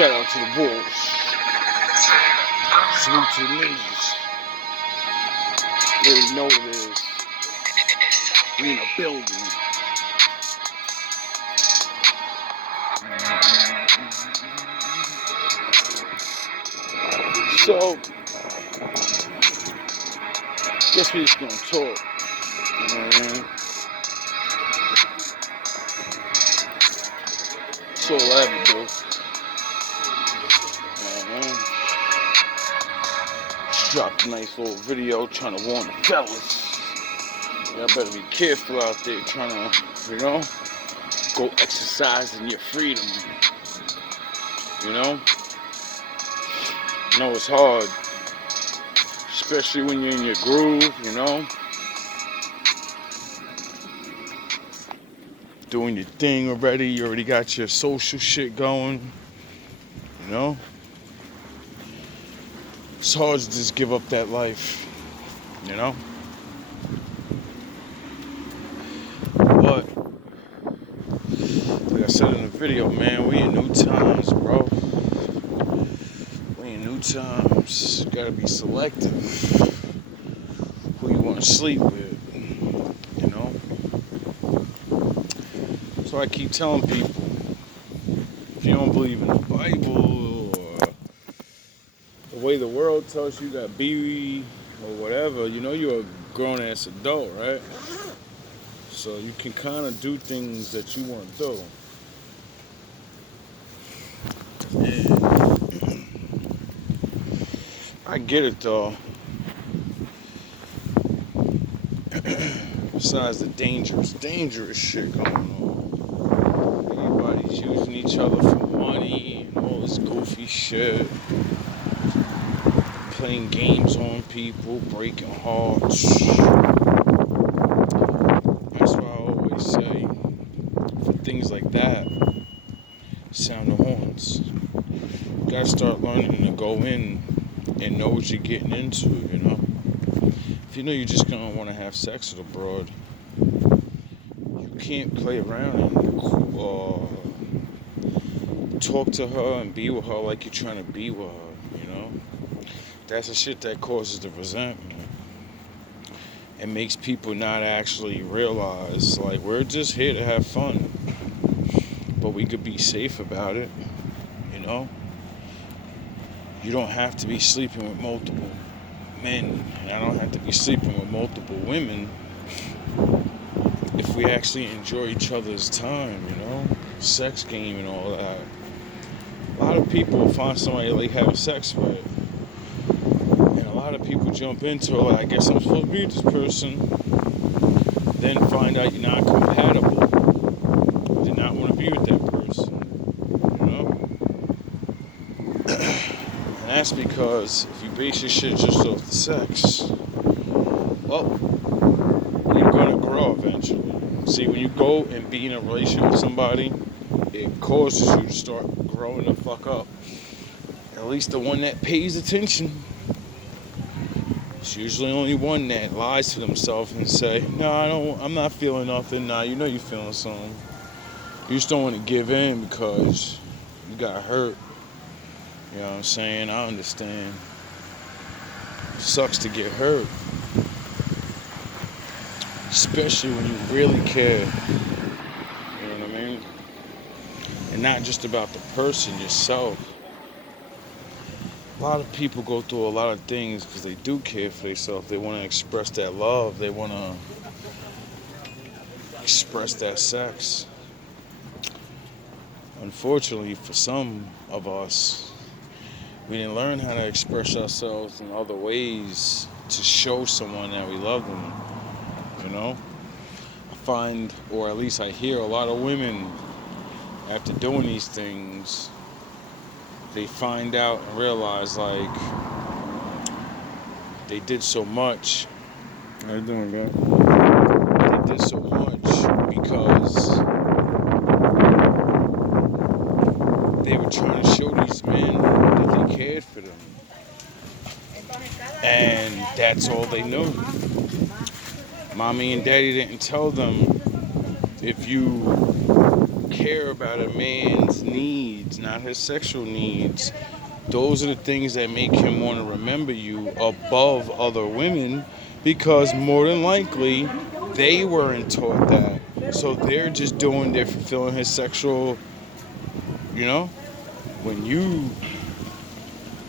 Shout out to the Bulls. Salute to the ninjas. You already know what it is. We in a building. So, guess we just gonna talk. You know what I mean? That's all I ever do. Just dropped a nice little video trying to warn the fellas. Y'all better be careful out there trying to, go exercise in your freedom. You know it's hard. Especially when you're in your groove, doing your thing already. You already got your social shit going. It's hard to just give up that life. But like I said in the video, man, we in new times, bro. We in new times. You gotta be selective who you want to sleep with. So I keep telling people, if you don't believe in the Bible or the way the world tells you to be or whatever, you're a grown-ass adult, right? So you can kind of do things that you want to do. And I get it, though. Besides the dangerous shit going on. Everybody's using each other for money and all this goofy shit. Playing games on people, breaking hearts. That's why I always say, for things like that, sound the horns. You gotta start learning to go in and know what you're getting into, If you know you're just gonna want to have sex with a broad, you can't play around and talk to her and be with her like you're trying to be with her, That's the shit that causes the resentment. It makes people not actually realize, like, we're just here to have fun. But we could be safe about it, You don't have to be sleeping with multiple men, and I don't have to be sleeping with multiple women if we actually enjoy each other's time, Sex game and all that. A lot of people find somebody like having sex with, and a lot of people jump into it like, I guess I'm supposed to be with this person, then find out you're not compatible, do not want to be with that person, And that's because if you base your shit just off the sex, well, you're gonna grow eventually. See, when you go and be in a relationship with somebody, it causes you to start growing the fuck up. At least the one that pays attention. It's usually only one that lies to themselves and say, no, I'm not feeling nothing. Nah, you're feeling something. You just don't want to give in because you got hurt. You know what I'm saying? I understand. It sucks to get hurt. Especially when you really care. You know what I mean? And not just about the person, yourself. A lot of people go through a lot of things because they do care for themselves. They want to express that love. They want to express that sex. Unfortunately, for some of us, we didn't learn how to express ourselves in other ways to show someone that we love them. I find, or at least I hear a lot of women, after doing these things, they find out and realize, like, they did so much. How you doing, guy? They did so much because they were trying to show these men that they cared for them. And that's all they knew. Mommy and daddy didn't tell them, if you care about a man's needs, not his sexual needs, those are the things that make him want to remember you above other women, because more than likely they weren't taught that. So they're just doing, they're fulfilling his sexual, you know? When you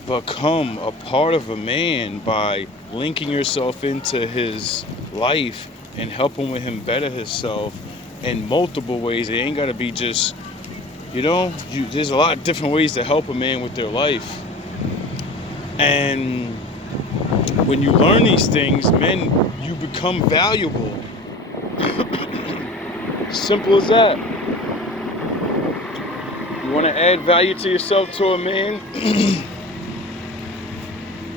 become a part of a man by linking yourself into his life and helping with him better himself in multiple ways, it ain't got to be just, there's a lot of different ways to help a man with their life. And when you learn these things, men, you become valuable. Simple as that. You want to add value to yourself, to a man,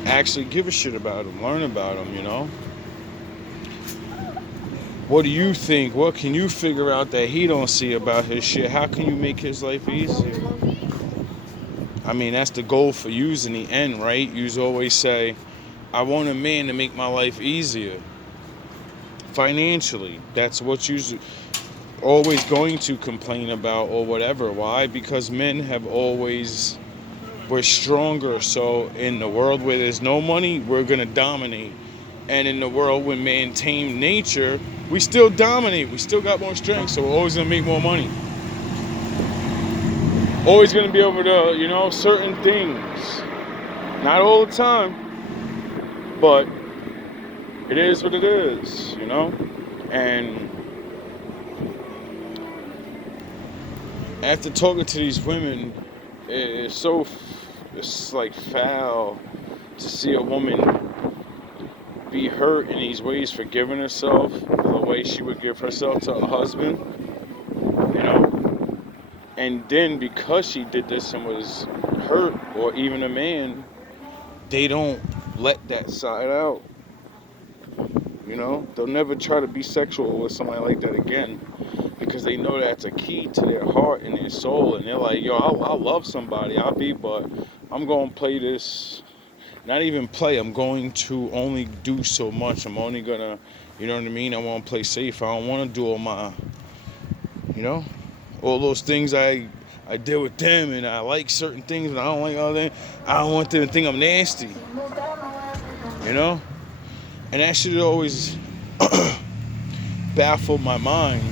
actually give a shit about him, learn about him, What do you think? What can you figure out that he don't see about his shit? How can you make his life easier? I mean, that's the goal for you in the end, right? You always say, I want a man to make my life easier. Financially, that's what you're always going to complain about or whatever. Why? Because men have always, we're stronger. So in the world where there's no money, we're going to dominate. And in the world with man tamed nature, we still dominate. We still got more strength, so we're always going to make more money. Always going to be able to, certain things. Not all the time, but it is what it is, And after talking to these women, it's like foul to see a woman be hurt in these ways, forgiving herself the way she would give herself to a husband, and then because she did this and was hurt, or even a man, they don't let that side out. They'll never try to be sexual with somebody like that again, because they know that's a key to their heart and their soul, and they're like, yo, I'll love somebody, but I'm going to play this. Not even play, I'm going to only do so much. I'm only gonna, I want to play safe. I don't want to do all my, all those things I did with them, and I like certain things, and I don't like other things. I don't want them to think I'm nasty, And that shit always baffled my mind,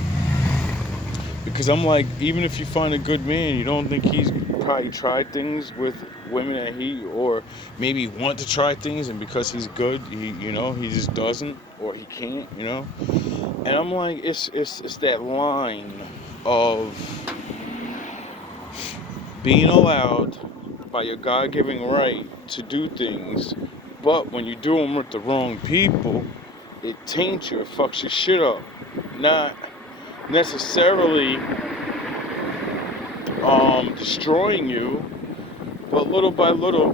because I'm like, even if you find a good man, you don't think he's probably tried things with women that he, or maybe want to try things, and because he's good, he just doesn't, or he can't, And I'm like, it's that line of being allowed by your God-given right to do things, but when you do them with the wrong people, it taints you, it fucks your shit up. Not necessarily destroying you, but little by little,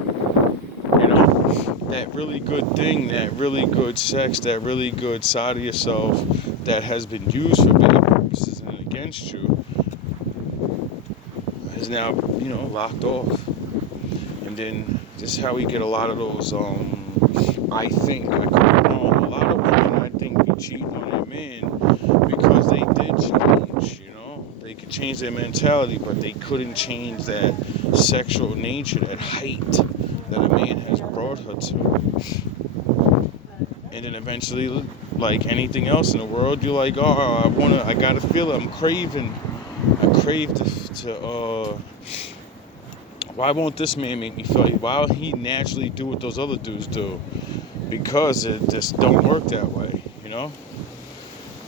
that really good thing, that really good sex, that really good side of yourself that has been used for bad purposes and against you is now, locked off. And then this is how we get a lot of those, I think, I could be wrong, a lot of women, I think, be cheating on their man because they did change, They could change their mentality, but they couldn't change that sexual nature, that height that a man has brought her to. And then eventually, like anything else in the world, you're like, oh, I gotta feel it, I crave to why won't this man make me feel it? Why will he naturally do what those other dudes do? Because it just don't work that way,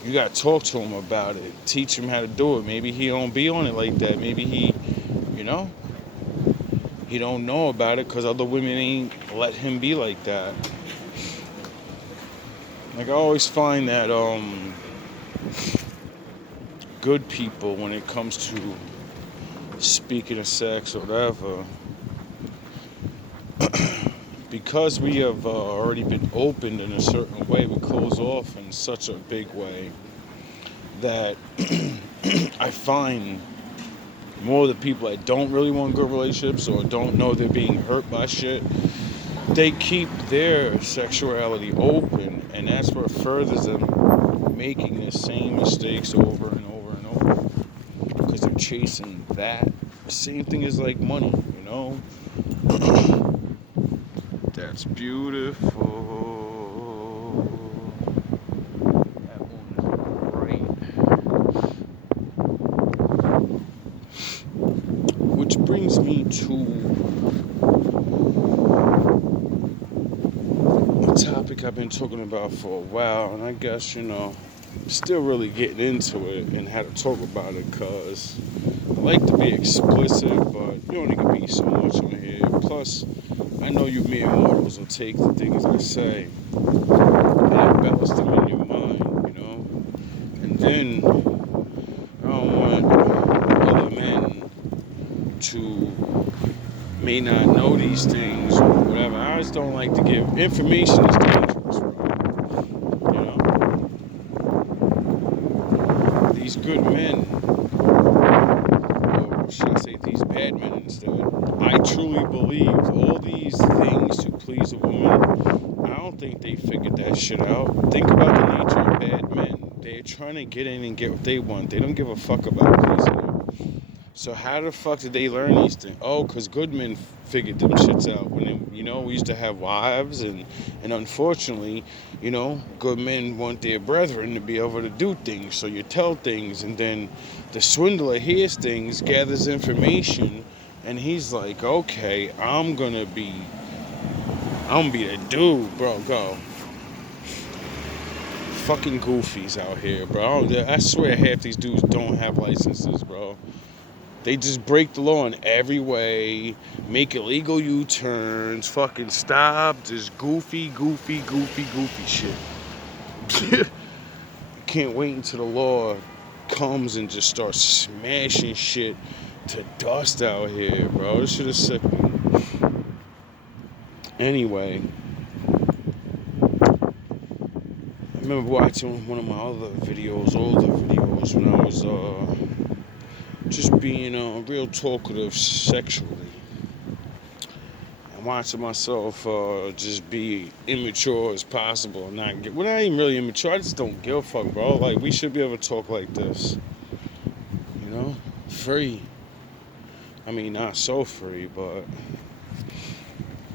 You gotta talk to him about it, teach him how to do it. Maybe he don't be on it like that. Maybe he, he don't know about it because other women ain't let him be like that. Like, I always find that good people, when it comes to speaking of sex or whatever, because we have already been opened in a certain way, we close off in such a big way that I find more the people that don't really want good relationships or don't know they're being hurt by shit, they keep their sexuality open, and that's what furthers them making the same mistakes over and over and over. Because because they're chasing that. Same thing as like money, you know. That's beautiful. That one is great. Which brings me to a topic I've been talking about for a while, and I guess, still really getting into it and how to talk about it, because I like to be explicit, but you only can be so much on here. Plus, I know you mere mortals will take the things I say and embellish them in your mind. And then I don't want other men to may not know these things or whatever. I just don't like to give information is dangerous, bro. These good men, or should I say these bad men instead, I truly believe all these things to please a woman, I don't think they figured that shit out. Think about the nature of bad men. They're trying to get in and get what they want. They don't give a fuck about pleasing you. So how the fuck did they learn these things? Oh, because good men figured them shits out. When they, we used to have wives, and unfortunately, good men want their brethren to be able to do things. So you tell things, and then the swindler hears things, gathers information, and he's like, okay, I'm gonna be the dude, bro. Go. Fucking goofies out here, bro. I swear half these dudes don't have licenses, bro. They just break the law in every way, make illegal U-turns, fucking stop, just goofy shit. Can't wait until the law comes and just starts smashing shit to dust out here, bro. This shit is sick. Anyway, I remember watching one of my other videos, older videos, when I was just being real talkative sexually. I'm watching myself just be immature as possible. Not even really immature. I just don't give a fuck, bro. Like, we should be able to talk like this. Free. I mean, not so free, but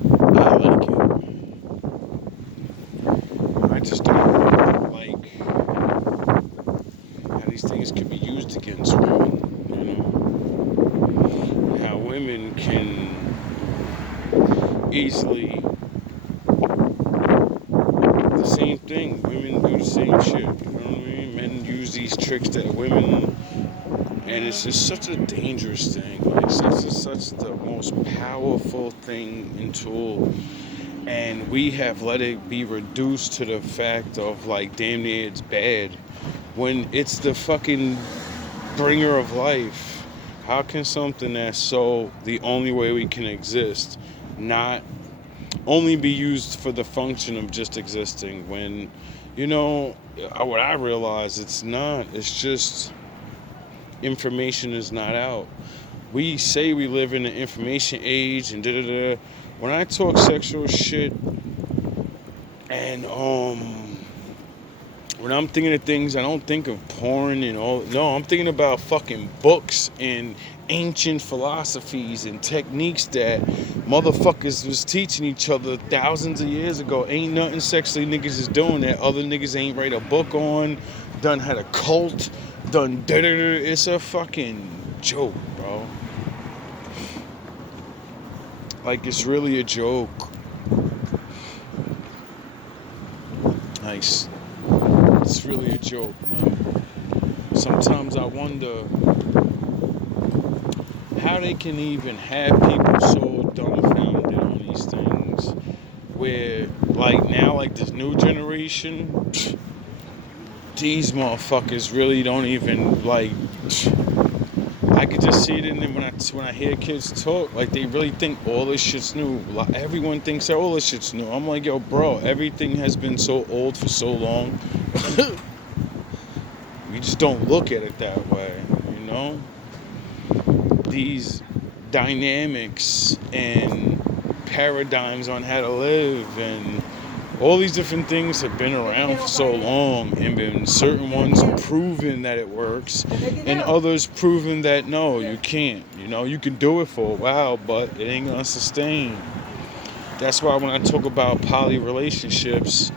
I like it. I just don't like how these things can be used against women. How women can easily the same thing. Women do the same shit. You know what I mean? Men use these tricks that women, and it's just such a dangerous thing. Like, such the most powerful thing and tool, and we have let it be reduced to the fact of like damn near it's bad when it's the fucking bringer of life. How can something that's so the only way we can exist not only be used for the function of just existing, when what I realize it's not. It's just information is not out. We say we live in an information age and da-da-da. When I talk sexual shit and when I'm thinking of things, I don't think of porn and all. No, I'm thinking about fucking books and ancient philosophies and techniques that motherfuckers was teaching each other thousands of years ago. Ain't nothing sexually niggas is doing that other niggas ain't write a book on, done had a cult, done da-da-da. It's a fucking joke, bro. Like, it's really a joke. Nice. It's really a joke, man. Sometimes I wonder how they can even have people so dumbfounded on these things, where like now, like this new generation, these motherfuckers really don't even like. I could just see it in them when I hear kids talk. Like, they really think all this shit's new. Like, everyone thinks that all this shit's new. I'm like, yo, bro, everything has been so old for so long. We just don't look at it that way, These dynamics and paradigms on how to live and All these different things have been around for so long, and been certain ones proven that it works, and others proven that no, you can't. You can do it for a while, but it ain't gonna sustain. That's why when I talk about poly relationships,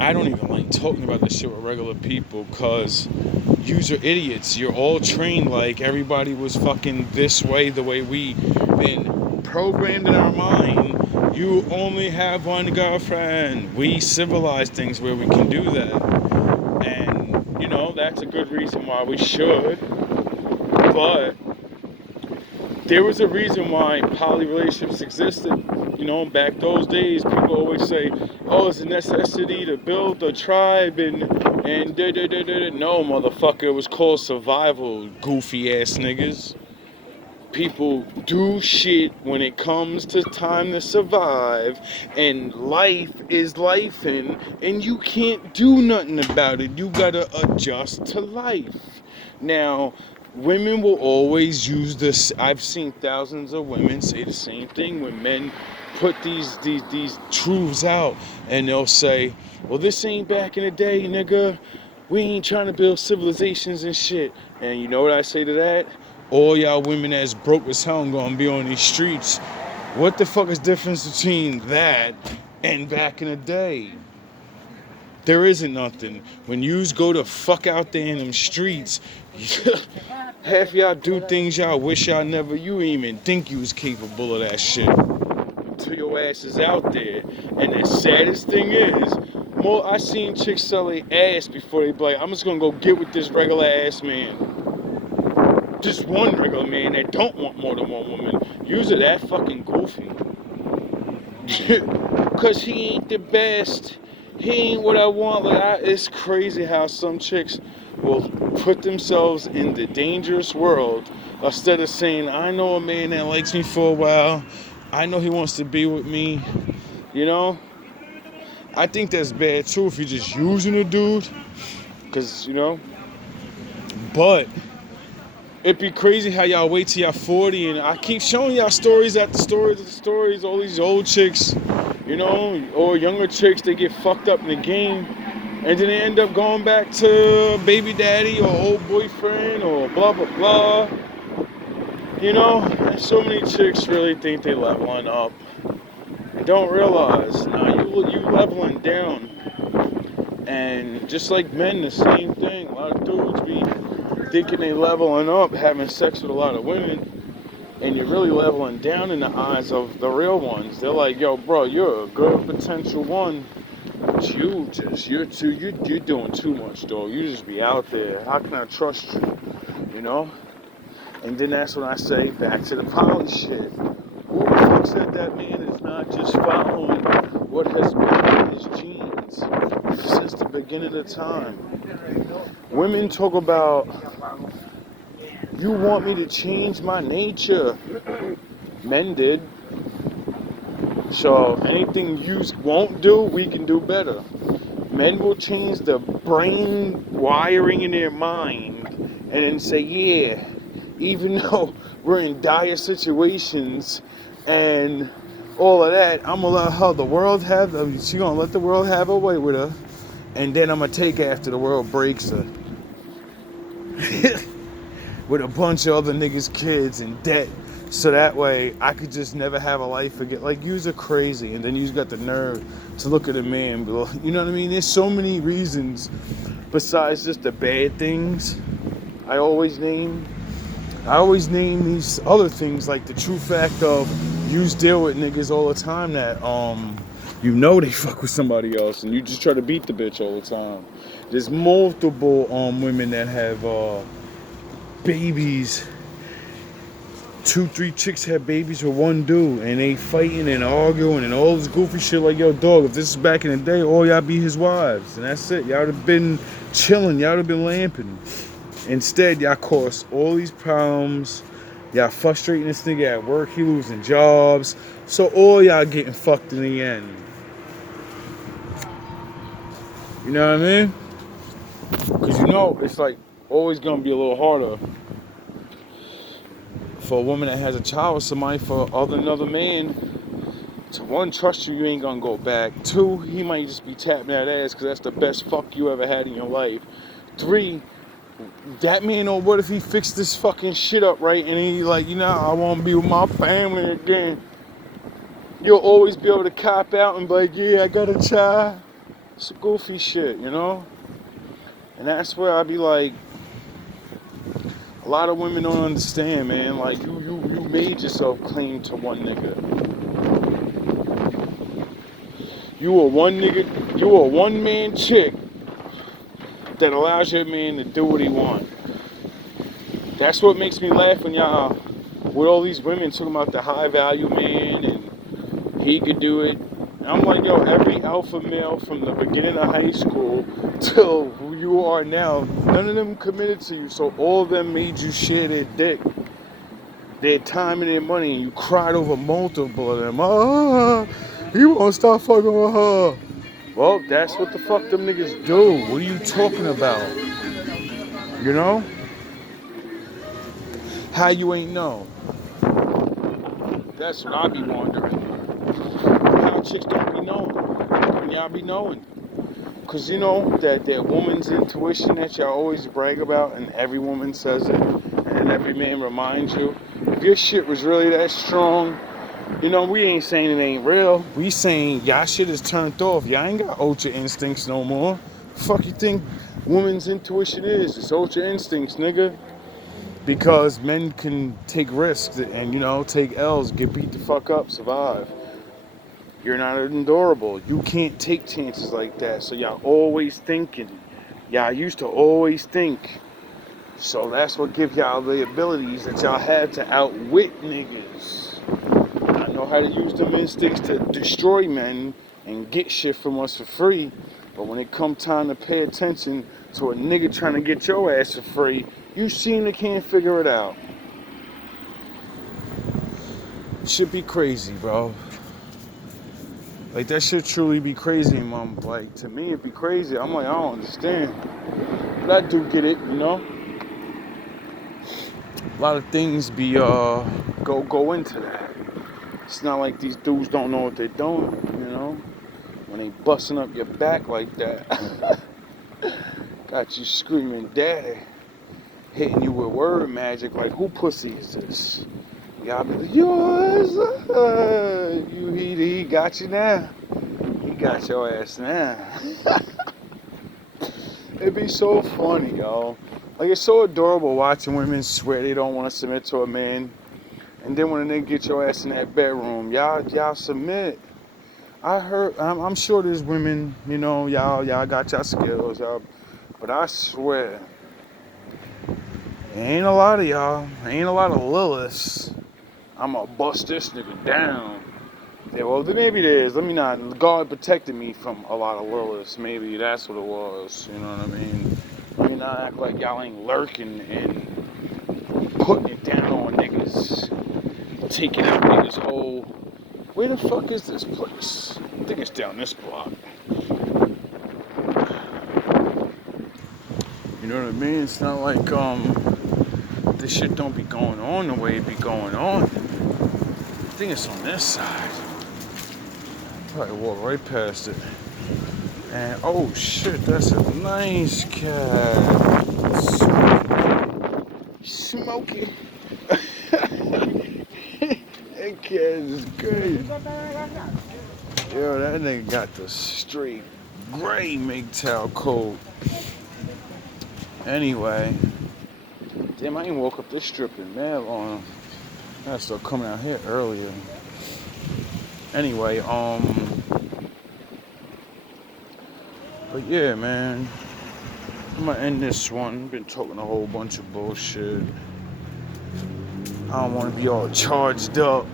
I don't even like talking about this shit with regular people, because you're idiots. You're all trained like everybody was fucking this way, the way we been programmed in our mind. You only have one girlfriend. We civilize things where we can do that. And, that's a good reason why we should. But there was a reason why poly relationships existed. Back those days, people always say, "Oh, it's a necessity to build a tribe," and da da da da. No, motherfucker, it was called survival. Goofy ass niggas. People do shit when it comes to time to survive, and life is lifing, and you can't do nothing about it. You gotta adjust to life. Now, women will always use this. I've seen thousands of women say the same thing when men put these truths out, and they'll say, "Well, this ain't back in the day, nigga. We ain't trying to build civilizations and shit." And you know what I say to that? All y'all women that's broke as hell and gonna be on these streets. What the fuck is the difference between that and back in the day? There isn't nothing. When yous go to fuck out there in them streets, half y'all do things y'all wish y'all never, you even think you was capable of that shit. Until your ass is out there. And the saddest thing is, I seen chicks sell their ass before they be like, "I'm just gonna go get with this regular ass man." Just one regular man that don't want more than one woman. Yous are that fucking goofy. Cause he ain't the best. He ain't what I want. It's crazy how some chicks will put themselves in the dangerous world instead of saying, "I know a man that likes me for a while. I know he wants to be with me." I think that's bad too if you're just using a dude. Cause but it'd be crazy how y'all wait till y'all 40, and I keep showing y'all stories after stories after stories. All these old chicks, or younger chicks, they get fucked up in the game, and then they end up going back to baby daddy or old boyfriend or blah blah blah. And so many chicks really think they leveling up and don't realize, you leveling down. And just like men, the same thing. A lot of dudes be thinking they leveling up, having sex with a lot of women, and you're really leveling down in the eyes of the real ones. They're like, "Yo, bro, you're a good potential one, but you're doing too much, dog. You just be out there. How can I trust you?" And then that's when I say, back to the poly shit. Who the fuck said that man is not just following what has been in his genes since the beginning of time? Women talk about, "You want me to change my nature." Men did. So anything you won't do, we can do better. Men will change the brain wiring in their mind and then say, "Yeah, even though we're in dire situations and all of that, I'm gonna let her, she gonna let the world have her way with her, and then I'm gonna take after the world breaks her." With a bunch of other niggas' kids in debt, so that way I could just never have a life again. Like, yous are crazy, and then yous got the nerve to look at a man, you know what I mean? There's so many reasons besides just the bad things I always name these other things, like the true fact of yous deal with niggas all the time that they fuck with somebody else, and you just try to beat the bitch all the time. There's multiple women that have babies. 2-3 chicks have babies with one dude, and they fighting and arguing and all this goofy shit. Like, "Yo, dog, if this is back in the day, all y'all be his wives, and that's it. Y'all would have been chilling, y'all would have been lamping. Instead, y'all cause all these problems. Y'all frustrating this nigga at work, he losing jobs, so all y'all getting fucked in the end." You know what I mean? Because it's like always gonna be a little harder for a woman that has a child with somebody for another man to one, trust you ain't gonna go back. Two, he might just be tapping that ass because that's the best fuck you ever had in your life. Three, that man, or what if he fixed this fucking shit up right and he like, I won't be with my family again. You'll always be able to cop out and be like, yeah, I got a child. It's goofy shit, And that's where I be like, a lot of women don't understand, man. Like, you made yourself claim to one nigga. You a one man chick that allows your man to do what he wants. That's what makes me laugh when y'all, with all these women talking about the high value man and he could do it. And I'm like, yo, every alpha male from the beginning of high school till who you are now, none of them committed to you. So all of them made you share their dick, their time and their money, and you cried over multiple of them. You won't stop fucking with her. Well, that's what the fuck them niggas do. What are you talking about? How you ain't know? That's what I be wondering. How chicks don't be knowing. When y'all be knowing. Because that woman's intuition that y'all always brag about, and every woman says it, and every man reminds you. If your shit was really that strong, we ain't saying it ain't real. We saying y'all shit is turned off. Y'all ain't got ultra instincts no more. Fuck you think woman's intuition is? It's ultra instincts, nigga. Because men can take risks and, take L's, get beat the fuck up, survive. You're not endurable. You can't take chances like that. So y'all always thinking. Y'all used to always think. So that's what gives y'all the abilities that y'all have to outwit niggas. I know how to use them instincts to destroy men and get shit from us for free. But when it come time to pay attention to a nigga trying to get your ass for free, you seem to can't figure it out. It should be crazy, bro. Like, that should truly be crazy, mom. Like, to me, it'd be crazy. I'm like, I don't understand. But I do get it, A lot of things go into that. It's not like these dudes don't know what they're doing, When they busting up your back like that. Got you screaming, daddy. Hitting you with word magic, like, who pussy is this? Y'all be like, yours. He got you now. He got your ass now. It'd be so funny, y'all. Like, it's so adorable watching women swear they don't want to submit to a man, and then when they get your ass in that bedroom, y'all submit. I'm sure there's women, y'all got y'all skills, y'all, but I swear. Ain't a lot of y'all. Ain't a lot of Liliths. I'ma bust this nigga down. Yeah, well, maybe there is. Let me not. God protected me from a lot of Liliths. Maybe that's what it was. You know what I mean? Let me not act like y'all ain't lurking and putting it down on niggas. Taking out niggas' whole. Where the fuck is this place? I think it's down this block. You know what I mean? It's not like, this shit don't be going on the way it be going on. I think it's on this side. Probably walk right past it. And oh shit, that's a nice cat. Smoky. That cat is great. Yo, that nigga got the straight gray MGTOW coat. Anyway. Damn, I ain't woke up this strip in mad long. I gotta start coming out here earlier. Anyway, but yeah, man, I'm gonna end this one. Been talking a whole bunch of bullshit. I don't want to be all charged up,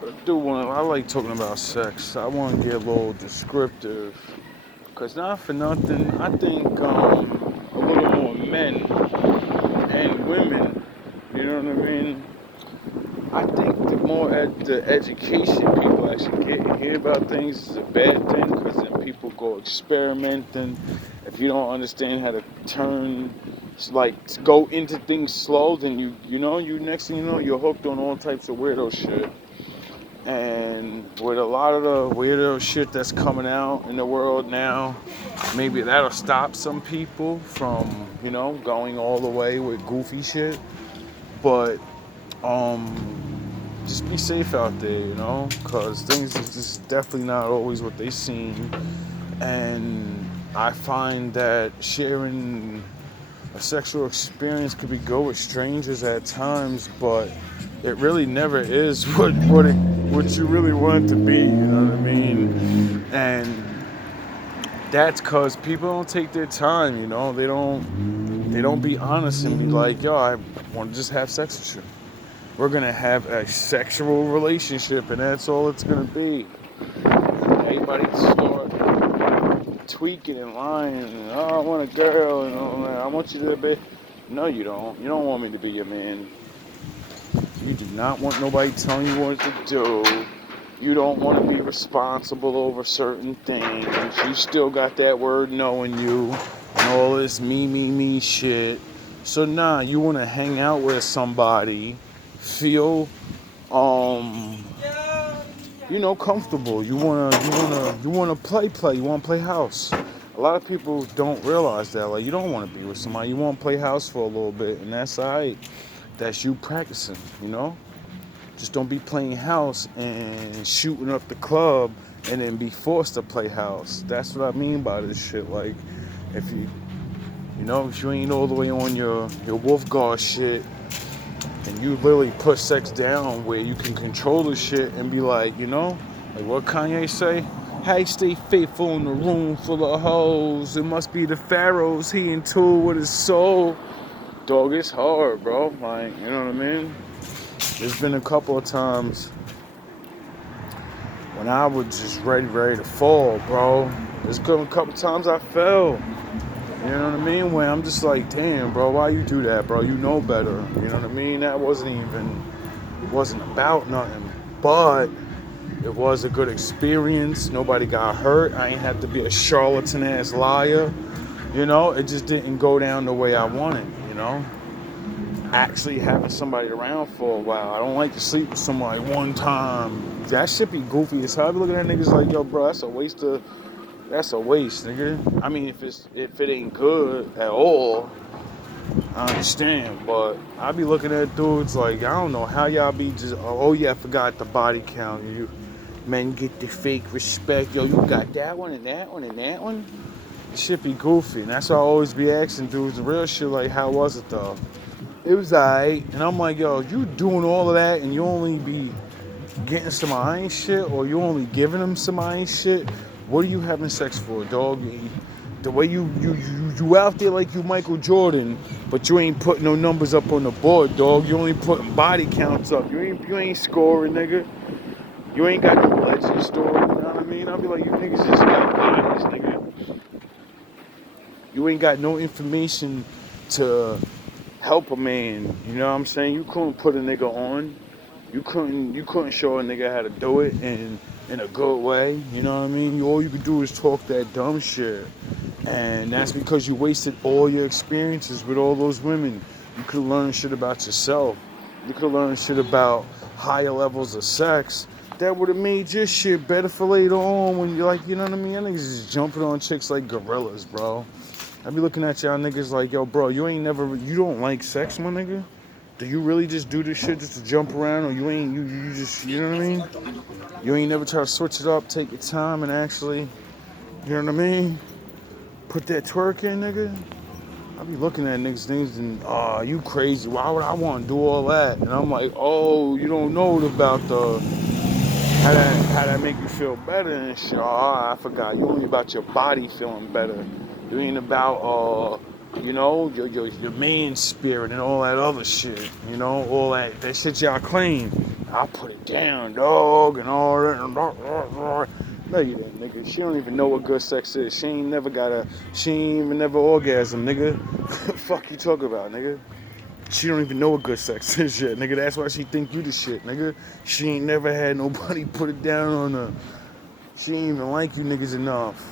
but I like talking about sex. I want to get a little descriptive, cause not for nothing, I think a little more men and women, you know what I mean? I think the more the education people actually get and hear about things is a bad thing, because then people go experimenting. If you don't understand how to go into things slow, then you next thing you know, you're hooked on all types of weirdo shit. And with a lot of the weirdo shit that's coming out in the world now, maybe that'll stop some people from, going all the way with goofy shit. But just be safe out there, because things is just definitely not always what they seem. And I find that sharing a sexual experience could be good with strangers at times, but it really never is what you really want it to be, you know what I mean? And that's cause people don't take their time, they don't be honest and be like, yo, I want to just have sex with you. We're gonna have a sexual relationship, and that's all it's gonna be. Everybody start tweaking and lying, and I want a girl, and I want you to be. No, you don't. You don't want me to be your man. You do not want nobody telling you what to do. You don't want to be responsible over certain things. You still got that word no in you, and all this me shit. So you want to hang out with somebody, feel comfortable. You wanna play. You wanna play house. A lot of people don't realize that. Like, you don't want to be with somebody. You want to play house for a little bit, and that's alright. That's you practicing. Just don't be playing house and shooting up the club and then be forced to play house. That's what I mean by this shit. Like, if you ain't all the way on your wolf guard shit, and you literally put sex down where you can control the shit and be like, like what Kanye say? Hey, stay faithful in the room full of hoes. It must be the pharaohs. He in tune with his soul. Dog, it's hard, bro. Like, you know what I mean? There's been a couple of times when I was just ready to fall, bro. There's been a couple of times I fell. You know what I mean? When I'm just like, damn, bro, why you do that, bro? You know better. You know what I mean? That wasn't about nothing. But it was a good experience. Nobody got hurt. I ain't have to be a charlatan-ass liar. It just didn't go down the way I wanted, Actually having somebody around for a while. I don't like to sleep with somebody one time. That shit be goofy as hell. I be looking at niggas like, yo, bro, that's a waste, nigga. I mean, if it ain't good at all, I understand. But I be looking at dudes like, I don't know how y'all be just, oh yeah, I forgot the body count. You men get the fake respect. Yo, you got that one and that one and that one. This shit be goofy. And that's why I always be asking dudes the real shit, like, how was it though? It was alright. And I'm like, yo, you doing all of that and you only be getting some iron shit, or you only giving them some iron shit? What are you having sex for, dog? The way you out there like you Michael Jordan, but you ain't putting no numbers up on the board, dog. You only putting body counts up. You ain't scoring, nigga. You ain't got no legend story, you know what I mean? I'll be like, you niggas just got bodies, nigga. You ain't got no information to help a man, you know what I'm saying? You couldn't put a nigga on. You couldn't show a nigga how to do it in a good way, you know what I mean? All you could do is talk that dumb shit. And that's because you wasted all your experiences with all those women. You could learn shit about yourself. You could learn shit about higher levels of sex. That would have made your shit better for later on when you're like, you know what I mean? Y'all niggas is jumping on chicks like gorillas, bro. I be looking at y'all niggas like, yo, bro, you don't like sex, my nigga? Do you really just do this shit just to jump around, or you just, you know what I mean? You ain't never try to switch it up, take your time, and actually, you know what I mean? Put that twerk in, nigga. I be looking at niggas and, you crazy. Why would I want to do all that? And I'm like, oh, you don't know about how that make you feel better and shit. Oh, I forgot. You only about your body feeling better. You ain't about, your man spirit and all that other shit. All that shit y'all claim. I put it down, dog, and all that. No, you didn't, nigga. She don't even know what good sex is. She ain't even never orgasm, nigga. Fuck you talk about, nigga. She don't even know what good sex is yet, nigga. That's why she think you the shit, nigga. She ain't never had nobody put it down on her. She ain't even like you niggas enough.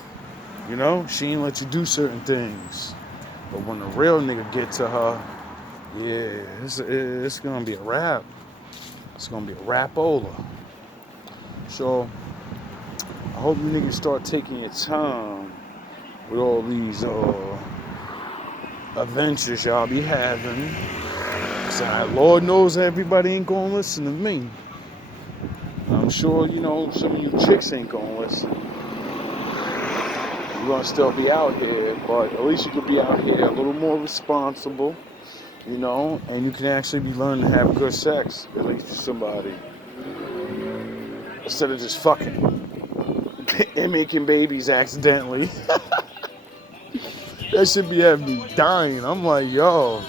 She ain't let you do certain things. But when the real nigga get to her, yeah, it's gonna be a rap. It's gonna be a rap-ola. So I hope you niggas start taking your time with all these adventures y'all be having. So, Lord knows everybody ain't gonna listen to me. I'm sure, some of you chicks ain't gonna listen. You're gonna still be out here, but at least you could be out here a little more responsible, and you can actually be learning to have good sex, at least with somebody. Instead of just fucking and making babies accidentally. That should be having me dying. I'm like, yo.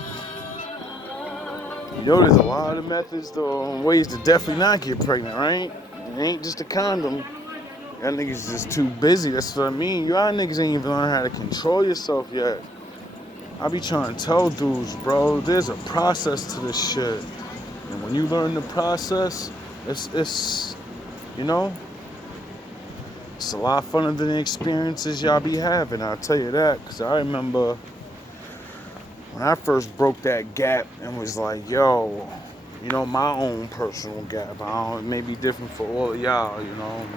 There's a lot of methods and ways to definitely not get pregnant, right? It ain't just a condom. Y'all niggas just too busy. That's what I mean. Y'all niggas ain't even learned how to control yourself yet. I be trying to tell dudes, bro, there's a process to this shit. And when you learn the process, it's it's a lot funner than the experiences y'all be having. I'll tell you that. Because I remember when I first broke that gap and was like, yo, my own personal gap. It may be different for all of y'all,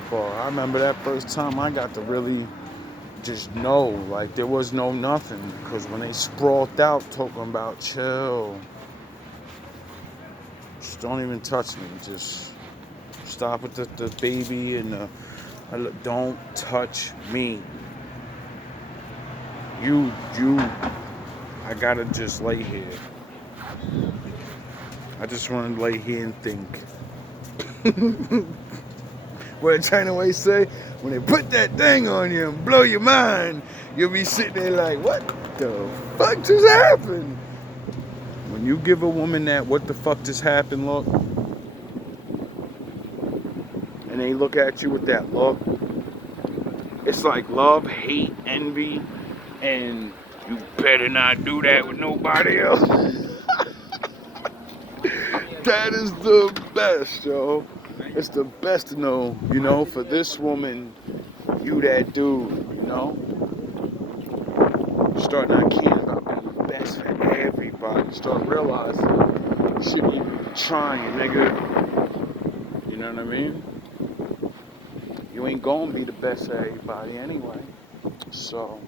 But I remember that first time I got to really just know, like, there was no nothing. Because when they sprawled out talking about chill, just don't even touch me. Just stop with the baby and don't touch me. I gotta just lay here. I just want to lay here and think. What did China Way say? When they put that thing on you and blow your mind, you'll be sitting there like, what the fuck just happened? When you give a woman that what the fuck just happened look, and they look at you with that look, it's like love, hate, envy, and you better not do that with nobody else. That is the best, yo. It's the best to know, for this woman, you that dude, Start not caring about being the best for everybody. Start realizing you shouldn't even be trying, nigga. You know what I mean? You ain't gonna be the best for everybody anyway. So,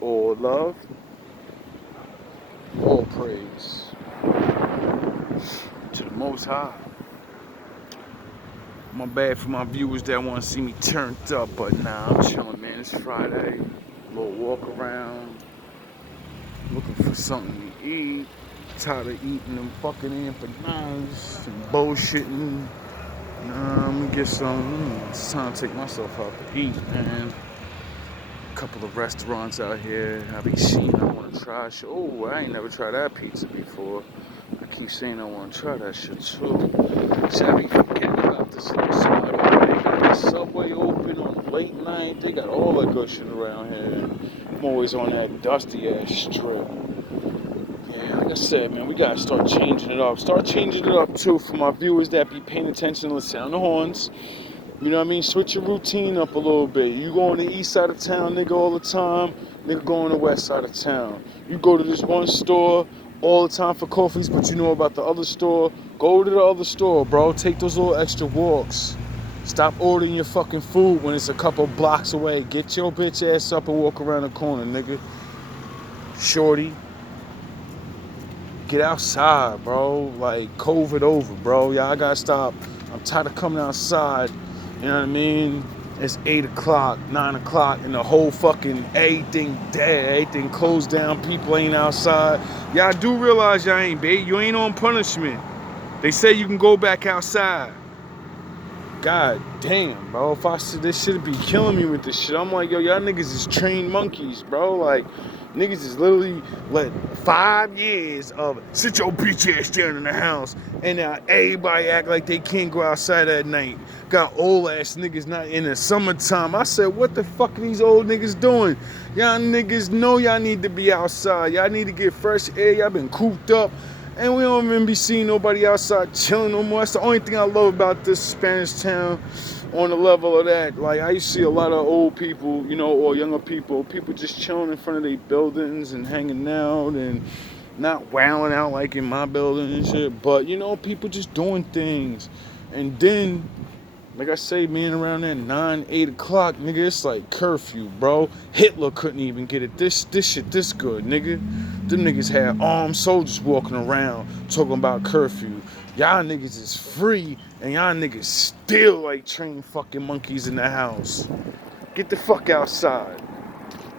all love, all praise to the Most High. My bad for my viewers that want to see me turned up, but nah, I'm chilling, man. It's Friday. A little walk around, looking for something to eat. Tired of eating them fucking empanadas and bullshitting. Let me get some. It's time to take myself out to eat, man. A couple of restaurants out here I be seeing I want to try. Oh, I ain't never tried that pizza before. I keep saying I want to try that shit too. See, I be forgetting about this little spot over there. They got the Subway open on late night. They got all that good shit around here. I'm always on that dusty ass strip. Yeah, like I said, man, we gotta start changing it up. Start changing it up too for my viewers that be paying attention to the sound of horns. You know what I mean? Switch your routine up a little bit. You go on the east side of town, nigga, all the time. Nigga, go on the west side of town. You go to this one store all the time for coffees, but you know about the other store. Go to the other store, bro. Take those little extra walks. Stop ordering your fucking food when it's a couple blocks away. Get your bitch ass up and walk around the corner, nigga. Shorty. Get outside, bro. Like, COVID over, bro. Y'all gotta stop. I'm tired of coming outside. You know what I mean? It's 8 o'clock, 9 o'clock, and the whole fucking everything dead, everything closed down, people ain't outside. Y'all do realize y'all ain't bait. You ain't on punishment. They say you can go back outside. God damn, bro. If I see this shit, be killing me with this shit. I'm like, yo, y'all niggas is trained monkeys, bro. Like, niggas is literally let 5 years of sit your bitch ass down in the house, and now everybody act like they can't go outside at night. Got old ass niggas not in the summertime. I said, what the fuck are these old niggas doing? Y'all niggas know y'all need to be outside. Y'all need to get fresh air. Y'all been cooped up. And we don't even be seeing nobody outside chilling no more. That's the only thing I love about this Spanish town on the level of that. Like, I used to see a lot of old people, or younger people just chilling in front of their buildings and hanging out and not wowing out like in my building and shit. But, people just doing things. And then Like I say, man, around that 9, 8 o'clock, nigga, it's like curfew, bro. Hitler couldn't even get it this shit this good, nigga. Them niggas had armed soldiers walking around talking about curfew. Y'all niggas is free, and y'all niggas still like trained fucking monkeys in the house. Get the fuck outside.